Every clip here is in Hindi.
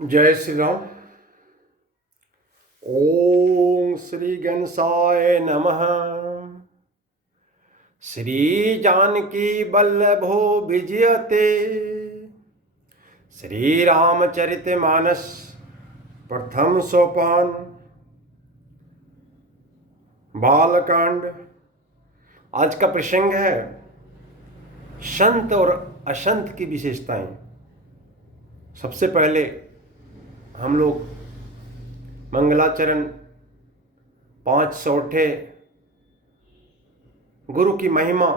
जय श्री राम। ओम श्री गणेशाय नमः। श्री जानकी वल्लभो विजयते। श्री रामचरितमानस प्रथम सोपान बालकांड। आज का प्रसंग है संत और असंत की विशेषताएं। सबसे पहले हम लोग मंगलाचरण 5 सौठे गुरु की महिमा,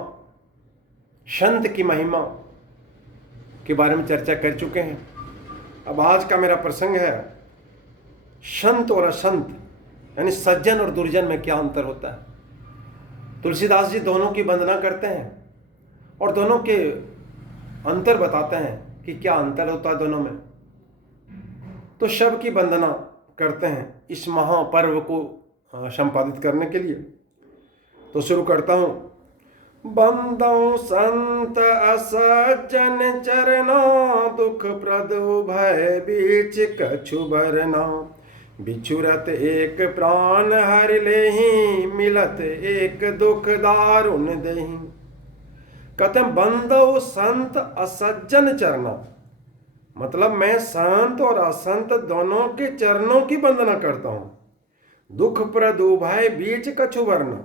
संत की महिमा के बारे में चर्चा कर चुके हैं। अब आज का मेरा प्रसंग है संत और असंत, यानी सज्जन और दुर्जन में क्या अंतर होता है। तुलसीदास जी दोनों की वंदना करते हैं और दोनों के अंतर बताते हैं कि क्या अंतर होता है दोनों में। तो शब की वंदना करते हैं इस महापर्व को संपादित करने के लिए। तो शुरू करता हूँ। बंदौ संत असज्जन चरना, दुख प्रद भय बीच कछु बरना। बिछुरत एक प्राण हरि लेहि, मिलत एक दुख दारुण देहि। कहते हैं बंदौ संत असज्जन चरना, मतलब मैं संत और असंत दोनों के चरणों की वंदना करता हूं। दुख प्रद उभय बीच कछु वर्ण,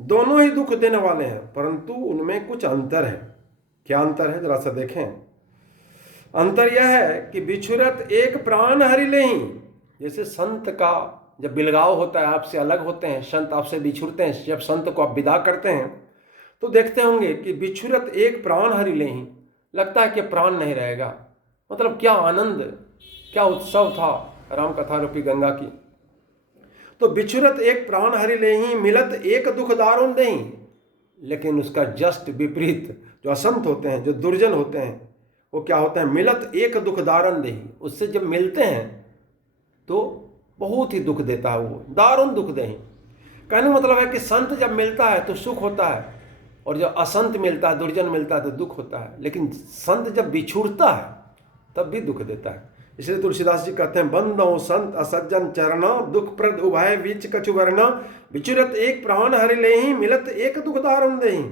दोनों ही दुख देने वाले हैं, परंतु उनमें कुछ अंतर है। क्या अंतर है जरा सा देखें। अंतर यह है कि बिछुरत एक प्राण हरि लेहि। जैसे संत का जब बिलगाव होता है, आपसे अलग होते हैं, संत आपसे बिछुड़ते हैं, जब संत को आप विदा करते हैं तो देखते होंगे कि बिछुरत एक प्राण हरि लेहि, लगता है कि प्राण नहीं रहेगा। मतलब क्या आनंद, क्या उत्सव था राम कथा रूपी गंगा की। तो बिछुरत एक प्राण हरि लेहि, मिलत एक दुख दारुण देहि। लेकिन उसका जस्ट विपरीत जो असंत होते हैं, जो दुर्जन होते हैं, वो क्या होते हैं, मिलत एक दुख दारुण देहि। उससे जब मिलते हैं तो बहुत ही दुख देता है, वो दारुण दुख देहि। कहने मतलब है कि संत जब मिलता है तो सुख होता है, और जब असंत मिलता है, दुर्जन मिलता है तो दुख होता है। लेकिन संत जब बिछुड़ता है तब भी दुख देता है। इसलिए तुलसीदास जी कहते हैं बंदौ संत असज्जन चरना, दुख प्रद उभय बीच कछु वरना। बिछुरत एक प्राण हरि लेहि, मिलत एक दुख दारुण देहि।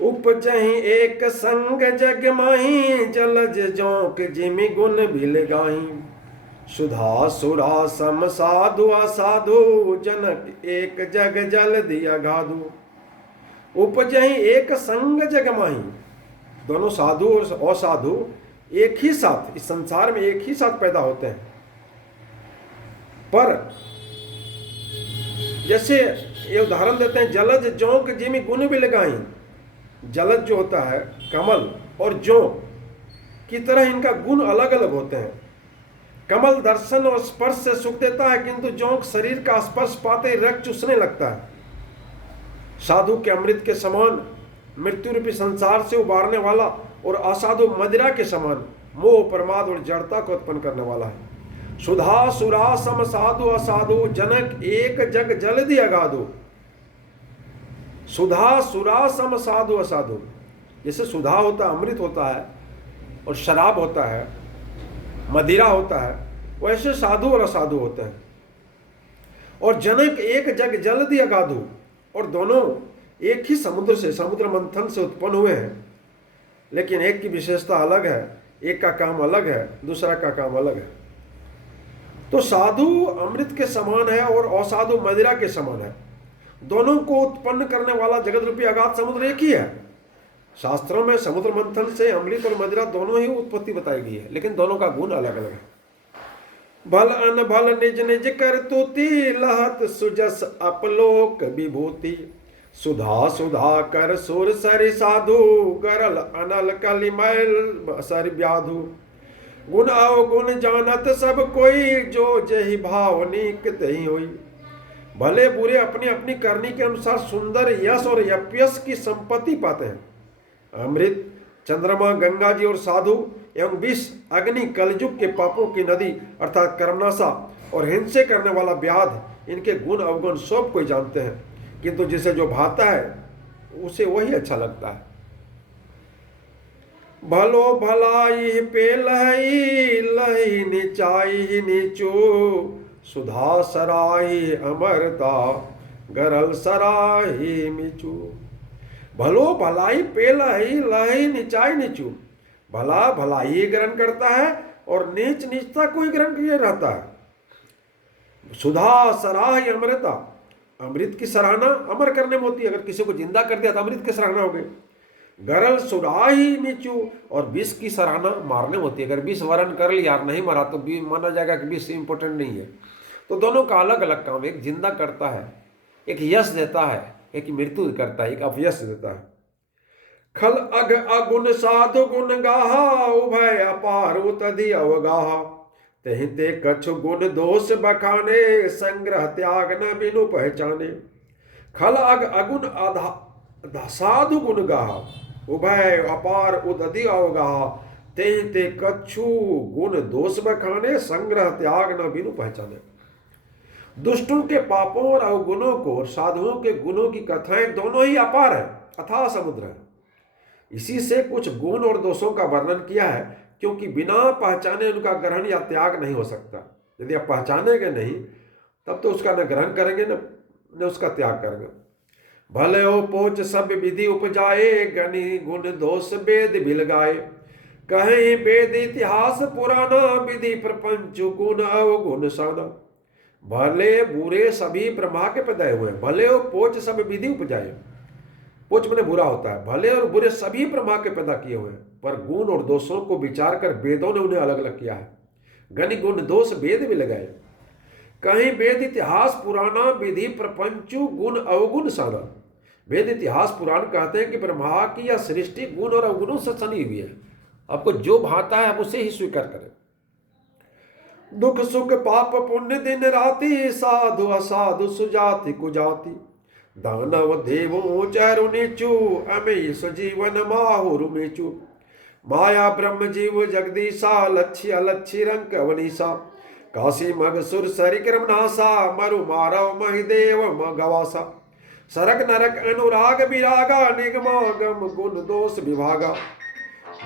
उपजहि एक संग जग माहि, जलज जोंक जिमि गुण बिल गाहि। सुधा सुरा सम साधु असाधु, जनक एक जग जल दिया गाधु। उपजहि एक संग जग माहि, दोनों साधु और असाधु एक ही साथ इस संसार में एक ही साथ पैदा होते हैं। पर जैसे ये उदाहरण देते हैं, जलज जोंक जिमि गुण बिल गाहि। जलज जो होता है कमल, और जोंक की तरह इनका गुण अलग अलग होते हैं। कमल दर्शन और स्पर्श से सुख देता है, किंतु जोंक शरीर का स्पर्श पाते ही रक्त चूसने लगता है। साधु के अमृत के समान मृत्यु रूपी संसार से उबारने वाला, और असाधु मदिरा के समान मोह प्रमाद और जड़ता को उत्पन्न करने वाला है। सुधा सुरा सम साधु असाधु, जनक एक जग जल दिया गाधु। सुधा सुरा सम साधु असाधु, जैसे सुधा होता है, अमृत होता है, और शराब होता है, मदिरा होता है, वैसे साधु और असाधु होते हैं। और जनक एक जग जल दिया गाधु, और दोनों एक ही समुद्र से, समुद्र मंथन से उत्पन्न हुए हैं। लेकिन एक की विशेषता अलग है, एक का काम अलग है, दूसरा का काम अलग है। तो साधु अमृत के समान है और असाधु मदिरा के समान है। दोनों को उत्पन्न करने वाला जगत रूपी अगाध समुद्र एक ही है। शास्त्रों में समुद्र मंथन से अमृत और मदिरा दोनों ही उत्पत्ति बताई गई है, लेकिन दोनों का गुण अलग अलग है। भल अन भल निज निज कर तुति, लहत सुजस अपलोक विभूति। सुधा सुधा कर सुर सरि साधु, गरल अनल कलिमल सर व्याधु। गुण अवगुण जानत सब कोई, जो जहि भाव नीक तहि होई। भले बुरे अपनी अपनी करनी के अनुसार सुंदर यश और यप्यस की संपत्ति पाते हैं। अमृत, चंद्रमा, गंगा जी और साधु एवं विष, अग्नि, कलयुग के पापों की नदी अर्थात कर्मनाशा और हिंसे करने वाला व्याध, इनके गुण अवगुण सब कोई जानते हैं, किंतु जिसे जो भाता है उसे वही अच्छा लगता है। भलो भलाई पे लही लही निचाई नीचू सुधा सराही अमरता गरल सराही मिचू। भलो भलाई पे लही लही निचाई नीचू। भला भलाई ग्रहण करता है और नीच नीचता को ही ग्रहण किया रहता है। सुधा सराही अमृता, अमृत की सराहना अमर करने में होती है। अगर किसी को जिंदा कर दिया तो अमृत की सराहना हो गई। गरल सुराही नीचू, और विष की सराहना मारने में होती है। अगर विष वरण कर लिया नहीं मरा तो माना जाएगा कि विष इंपॉर्टेंट नहीं है। तो दोनों का अलग अलग काम, एक जिंदा करता है, एक यश देता है, एक मृत्यु करता है, एक अपयश देता है। खल अग अगुण साधु गुण गाहा उभय अपार उतधि अवगाहा तेहि ते कछु गुण दोष बखाने संग्रह त्याग न बिनु पहचाने। खल अग अगुण आधा साधु गुण गाहा उभय अपार उदधि अवगाहा तेहि ते कछु गुण दोष बखाने संग्रह त्याग न बिनु पहचाने। दुष्टों के पापों और अवगुणों को और साधुओं के गुणों की कथाएं दोनों ही अपार है, अथाह समुद्र है। इसी से कुछ गुण और दोषों का वर्णन किया है, क्योंकि बिना पहचाने उनका ग्रहण या त्याग नहीं हो सकता। यदि आप पहचानेंगे नहीं तब तो उसका न ग्रहण करेंगे न उसका त्याग करेंगे। भले हो पोच सब विधि उपजाए गणि गुण दोष वेद बिलगाए कहीं वेद इतिहास पुराना विधि प्रपंच गुण अवगुण साना। भले बुरे सभी ब्रह्मा के पैदा हुए हैं। भले हो पोच सब विधि उपजाए, पोच मैंने बुरा होता है। भले और बुरे सभी ब्रह्मा के पैदा किए हुए हैं, पर गुण और दोषों को विचार कर वेदों ने उन्हें अलग अलग किया है। गणि गुण दोष वेद भी लगाए कहीं वेद इतिहास पुराना विधि प्रपंचु गुण अवगुण साना। वेद इतिहास पुराण कहते हैं कि ब्रह्मा की यह सृष्टि गुण और अवगुणों से सनी हुई है। आपको जो भाता है आप उसे ही स्वीकार करें। दुख सुख पाप पुण्य दिन राति साधु असाधु सुजाति कुजाति दानव देवों चरु नीचू अमेश जीवन माहुरु मेचू। माया ब्रह्म जीव जगदीशा लक्ष्य अलक्ष्य रंक अवनीसा काशी मग सुर सरिक्रम नासा मरु मारव महिदेव मगवासा। सरक नरक अनुराग विरागा निगमागम गुण दोष विभागा।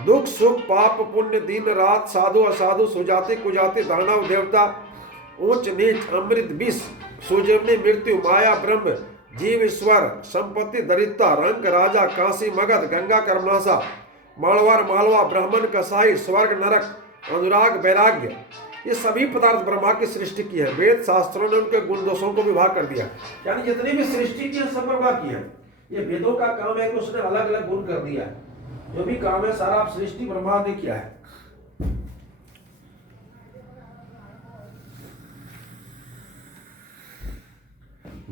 दुख सुख पाप पुण्य दिन रात साधु असाधु सुजाति कुजाति दानव देवता ऊंच नीच अमृत विष सुजीवनी मृत्यु माया ब्रह्म जीव ईश्वर संपत्ति दरिद्रता रंक राजा काशी मगध गंगा कर्मनाशा मालवार मालवा ब्राह्मण कसाई स्वर्ग नरक अनुराग वैराग्य, ये सभी पदार्थ ब्रह्मा की सृष्टि की है। वेद शास्त्रों ने उनके गुण दोषों को विभाग कर दिया, यानी जितनी भी सृष्टि की है सब ब्रह्मा की है। ये वेदों का काम है कि उसने अलग अलग गुण कर दिया है। जो भी काम है सारा सृष्टि ब्रह्मा ने किया है।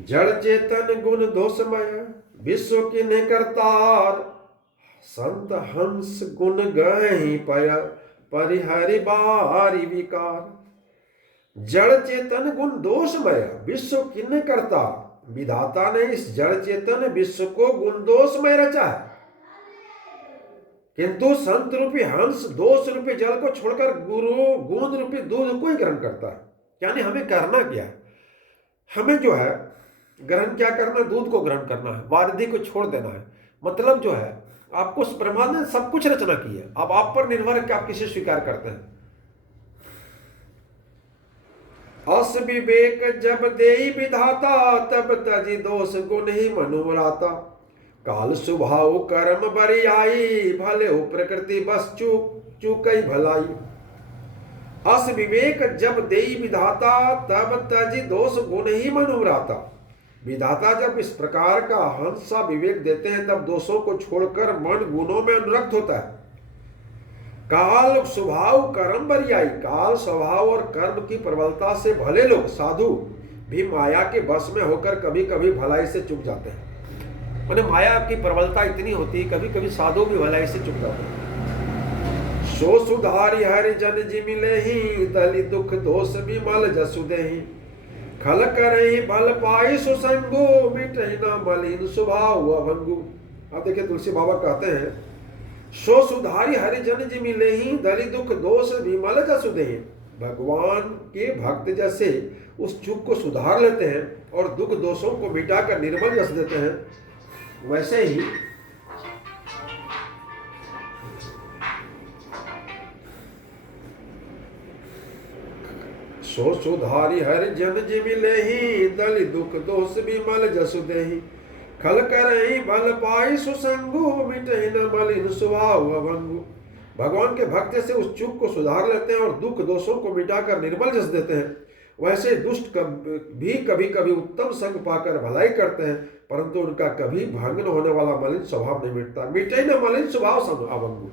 जड़ चेतन गुण दोषमय विश्व की ने करतार संत हंस गुण गहि पय परिहरि बारी विकार। जड़ चेतन गुण दोषमय विश्व किन्ने करता, विधाता ने इस जड़ चेतन विश्व को गुण दोषमय रचा है, किंतु संत रूपी हंस दोष रूपी जल को छोड़कर गुरु गुण रूपी दूध को ही ग्रहण करता है। यानी हमें करना क्या है, हमें जो है ग्रहण क्या करना है, दूध को ग्रहण करना है, वारिधि को छोड़ देना है। मतलब जो है आपको ब्रह्मा ने सब कुछ रचना की है, अब आप पर निर्भर है कि आप किसे स्वीकार करते हैं। अस विवेक जब देई विधाता तब तजी दोष गुण ही मनुराता। काल स्वभाव कर्म बरियाई भले हो प्रकृति बस चूकई भलाई। अस विवेक जब देई विधाता तब तजी दोष गुण ही मनुराता। विधाता जब इस प्रकार का हंसा विवेक देते हैं तब दोषों को छोड़कर मन गुणों में अनुरक्त होता है। काल स्वभाव कर्म बरियाई, काल स्वभाव और कर्म की प्रबलता से भले लोग साधु भी माया के बस में होकर कभी कभी भलाई से चूक जाते हैं। माने माया की प्रबलता इतनी होती है कभी कभी साधु भी भलाई से चूक जाते हैं। सो सुधारी हरि जन जी मिले ही दलि दुख दोष विमल जसु देहि। खल करहि बल पाई सुसंगु मिटहि न मलिन स्वभाव अभंगु। अब देखिए तुलसी बाबा कहते हैं सो सुधारी हरिजन जी मिले ही दलि दुख दोष विमल जसु देहि। भगवान के भक्त जैसे उस चूक को सुधार लेते हैं और दुख दोषों को मिटाकर निर्मल जस देते हैं, वैसे ही सो सुधारी हरि जन जिमिले ही, दलि दुख दोष विमल जसु देहि। खल करहि भल पाई सुसंगु, मिटहि न मलिन स्वभाव अभंगु। भगवान के भक्त जैसे उस चूक को सुधार लेते हैं और दुख दोषों को मिटाकर निर्मल जस देते हैं, वैसे दुष्ट भी कभी कभी उत्तम संग पाकर भलाई करते हैं, परंतु उनका कभी भंग होने वाला मलिन स्वभाव नहीं मिटता। मिटे न मलिन स्वभाव अभंगु,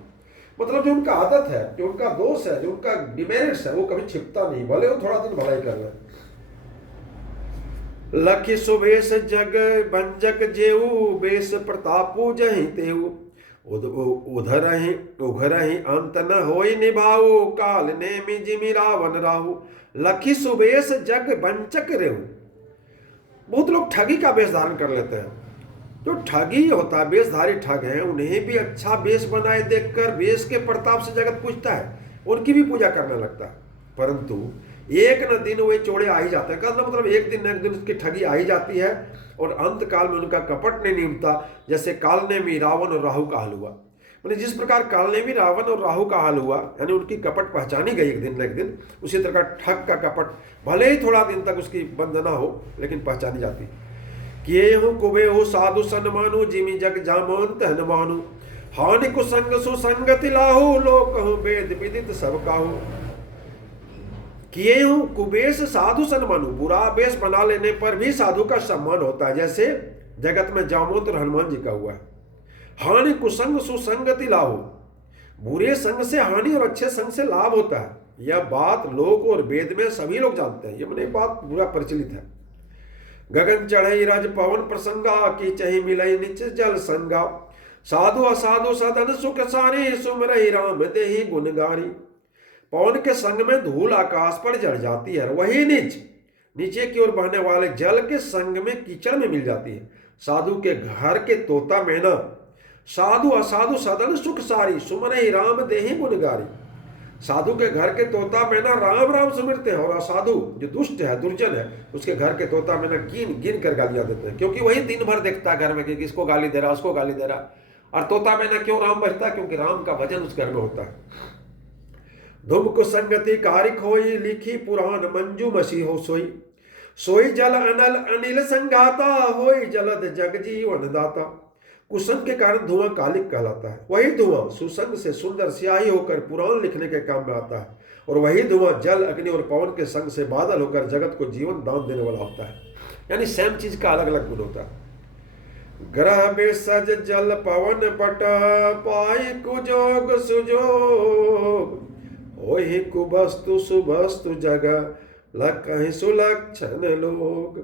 मतलब जो उनका आदत है, जो उनका दोष है, जो उनका डिमेरिट्स है, वो कभी छिपता नहीं, भले वो थोड़ा दिन भलाई कर रहे हैं। लखि सुबेश जग बंजक जेऊ, बेस प्रतापु जहि तेऊ। उधरहि अंत न होई निभाऊ, काल नेमि जिमि रावण राहु। लखि सुबेश जग बंचक रेहू। बहुत लोग ठगी का वेश धारण कर लेते हैं। जो ठगी होता है, वेशधारी ठग है, उन्हें भी अच्छा वेश बनाए देखकर वेश के प्रताप से जगत पूजता है, उनकी भी पूजा करने लगता है। परंतु एक न दिन वे चोड़े आ ही जाते हैं, कहना मतलब एक दिन न एक दिन उसकी ठगी आ ही जाती है, और अंत काल में उनका कपट नहीं निमता। जैसे कालनेमी रावण और राहु का हाल हुआ, मतलब जिस प्रकार कालनेमी रावण और राहु का हाल हुआ, यानी उनकी कपट पहचानी गई एक दिन न एक दिन, उसी तरह ठग का कपट भले ही थोड़ा दिन तक उसकी बंद ना हो, लेकिन पहचानी जाती। किए हूँ कुबे हो साधु सन्मानु, जिमि जग जामोन तहन मानु। हानि कुसंग सुसंगति लाहु, लोक हूँ वेद विदित सब काहू। किए हूँ कुबेश साधु सन्मानु, बुरा बेश बना लेने पर भी साधु का सम्मान होता है, जैसे जगत में जामोत और हनुमान जी का हुआ है। हानि कुसंग सुसंगति लाहु, बुरे संग से हानि और अच्छे संग से लाभ होता है। यह बात लोक और वेद में सभी लोग जानते हैं, ये मैंने बात पूरा प्रचलित है। गगन चढ़ई रज पवन प्रसंगा, की चही मिलई निच जल संगा। साधु असाधु सदन सुख सारी, सुमरई राम देहि गुण गारी। पवन के संग में धूल आकाश पर जड़ जाती है, वही नीचे की ओर बहने वाले जल के संग में कीचड़ में मिल जाती है। साधु के घर के तोता मैना, साधु असाधु सदन सुख सारी, सुमरई राम देहि गुण गारी। साधु के घर के तोता मैना राम राम सुमिरते हैं, और असाधु जो दुष्ट है, दुर्जन है, उसके घर के तोता मैना गिन गिन कर गालियां देते हैं, क्योंकि वही दिन भर देखता है घर में कि किसको गाली दे रहा, उसको गाली दे रहा। और तोता मैना क्यों राम बजता है? क्योंकि राम का भजन उस घर में होता है। धुम को संगति कारिक होई, लिखी पुराण मंजू मसी हो सोई। सोई जल अनल अनिल संगाता, होई जलद जग जीवन दाता। कुसंग के कारण धुआं कालिक कहलाता है, वही धुआं सुसंग से सुंदर स्याही होकर पुराण लिखने के काम में आता है, और वही धुआं जल अग्नि और पवन के संग से बादल होकर जगत को जीवन दान देने वाला होता है। यानी सेम चीज का अलग अलग गुण होता है। ग्रह बेसज जल पवन पट, पाई कुजोग सुजोग। होहि कुबस्तु सुबस्तु जग, लखहि सुलक्षण लोग।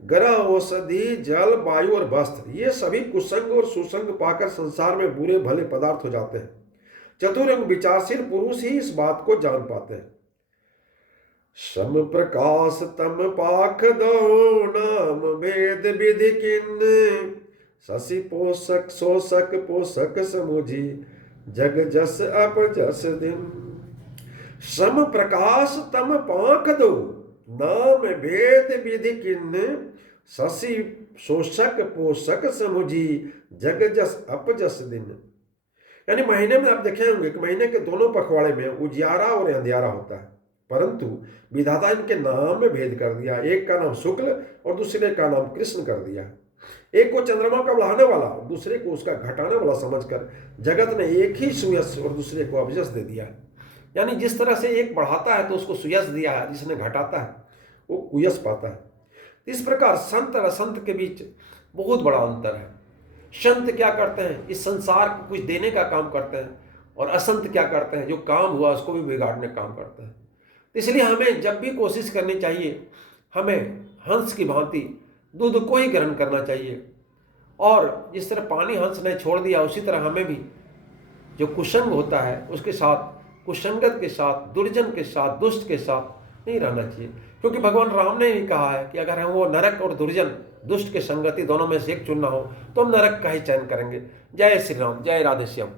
ग्रह औषधि जल वायु और वस्त्र, ये सभी कुसंग और सुसंग पाकर संसार में बुरे भले पदार्थ हो जाते हैं। चतुरंग विचारशील पुरुष ही इस बात को जान पाते हैं। सम प्रकाश तम पाख दो, नाम भेद विधि किन्न। शशि पोषक शोषक पोषक समुझी, जग जस अप जस दिन। सम प्रकाश तम पाख दो, नाम भेद विधि किन्न। शशि शोषक पोषक समुझी, जग जस अप जस दिन। यानी महीने में आप देखे होंगे कि महीने के दोनों पखवाड़े में उजियारा और अंधियारा होता है, परंतु विधाता इनके नाम में भेद कर दिया। एक का नाम शुक्ल और दूसरे का नाम कृष्ण कर दिया। एक को चंद्रमा का बढ़ाने वाला और दूसरे को उसका घटाने वाला समझकर जगत ने एक ही सुयश और दूसरे को अवयश दे दिया। यानी जिस तरह से एक बढ़ाता है तो उसको सुयश दिया है, जिसने घटाता है वो कुयश पाता है। इस प्रकार संत और असंत के बीच बहुत बड़ा अंतर है। संत क्या करते हैं? इस संसार को कुछ देने का काम करते हैं, और असंत क्या करते हैं? जो काम हुआ उसको भी बिगाड़ने का काम करते हैं। इसलिए हमें जब भी कोशिश करनी चाहिए, हमें हंस की भांति दूध को ही ग्रहण करना चाहिए, और जिस तरह पानी हंस ने छोड़ दिया उसी तरह हमें भी जो कुसंग होता है उसके साथ, कुसंगत के साथ, दुर्जन के साथ, दुष्ट के साथ नहीं रहना चाहिए। क्योंकि भगवान राम ने भी कहा है कि अगर हम वो नरक और दुर्जन दुष्ट के संगति दोनों में से एक चुनना हो तो हम नरक का ही चयन करेंगे। जय श्री राम, जय राधे श्याम।